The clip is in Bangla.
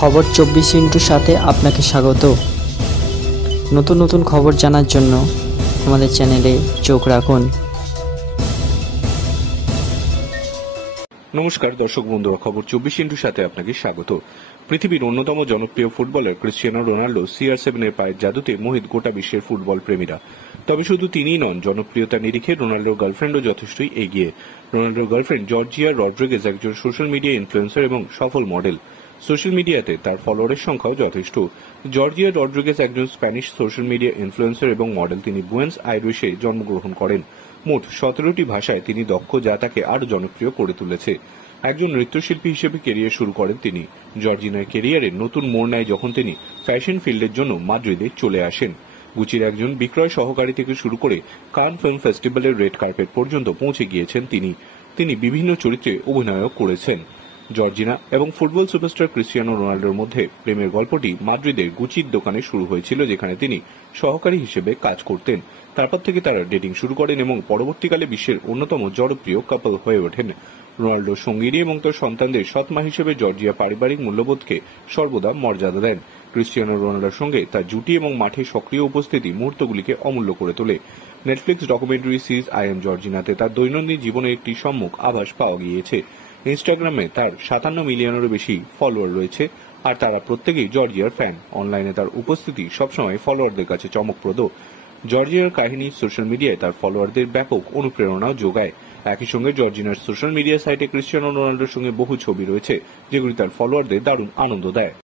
খবর 24 সাথে আপনাকে স্বাগত। নতুন নতুন খবর জানার জন্য আমাদের চ্যানেলে চোখ রাখুন। নমস্কার দর্শক বন্ধুরা, খবর 24 সাথে আপনাকে স্বাগত। পৃথিবীর অন্যতম জনপ্রিয় ফুটবলার ক্রিস্টিয়ানো রোনাল্ডো CR7 এর পায়ের জাদুতে মোহিত গোটা বিশ্বের ফুটবল প্রেমীরা। তবে শুধু তিনিই নন, জনপ্রিয়তার নিরিখে রোনাল্ডোর গার্লফ্রেন্ডও যথেষ্টই এগিয়ে। রোনাল্ডোর গার্লফ্রেন্ড জর্জিয়া রড্রিগেজ একজন সোশ্যাল মিডিয়া ইনফ্লুয়েন্সার এবং সফল মডেল। সোশ্যাল মিডিয়াতে তার ফলোয়ারের সংখ্যাও যথেষ্ট। জর্জিয়া রড্রিগেজ একজন স্প্যানিশ সোশ্যাল মিডিয়া ইনফ্লুয়েন্সার এবং মডেল। তিনি বুয়েন্স আইরেসে জন্মগ্রহণ করেন। মোট 17টি ভাষায় তিনি দক্ষ, যা তাকে আরও জনপ্রিয় করে তুলেছে। একজন নৃত্যশিল্পী হিসেবে কেরিয়ার শুরু করেন তিনি। জর্জিনার কেরিয়ারের নতুন মোড় নেয় যখন তিনি ফ্যাশন ফিল্ডের জন্য মাদ্রিদে চলে আসেন। গুচির একজন বিক্রয় সহকারী থেকে শুরু করে কান ফিল্ম ফেস্টিভ্যালের রেড কার্পেট পর্যন্ত পৌঁছে গিয়েছেন তিনি বিভিন্ন চরিত্রে অভিনয়ও করেছেন। জর্জিনা এবং ফুটবল সুপারস্টার ক্রিস্টিয়ানো রোনাল্ডোর মধ্যে প্রেমের গল্পটি মাদ্রিদের গুচির দোকানে শুরু হয়েছিল, যেখানে তিনি সহকারী হিসেবে কাজ করতেন। তারপর থেকে তারা ডেটিং শুরু করেন এবং পরবর্তীকালে বিশ্বের অন্যতম জনপ্রিয় কাপল হয়ে ওঠেন। রোনাল্ডো সঙ্গিনী এবং তার সন্তানদের সৎমা হিসেবে জর্জিয়া পারিবারিক মূল্যবোধকে সর্বদা মর্যাদা দেন। ক্রিস্টিয়ানো রোনাল্ডোর সঙ্গে তার জুটি এবং মাঠে সক্রিয় উপস্থিতি মুহূর্তগুলিকে অমূল্য করে তোলে। Netflix documentary series I am জর্জিনাতে তার দৈনন্দিন জীবনের একটি সম্মুখ আভাস পাওয়া গিয়েছে। ইনস্টাগ্রামে তার 57 মিলিয়নেরও বেশি ফলোয়ার রয়েছে, আর তারা প্রত্যেকেই জর্জিয়ার ফ্যান। অনলাইনে তার উপস্থিতি সবসময় ফলোয়ারদের কাছে চমকপ্রদ। জর্জিয়ার কাহিনী সোশ্যাল মিডিয়ায় তার ফলোয়ারদের ব্যাপক অনুপ্রেরণাও যোগায়। একই সঙ্গে জর্জিনার সোশ্যাল মিডিয়া সাইটে ক্রিস্টিয়ানো রোনাল্ডোর সঙ্গে বহু ছবি রয়েছে, যেগুলি তার ফলোয়ারদের দারুণ আনন্দ দেয়।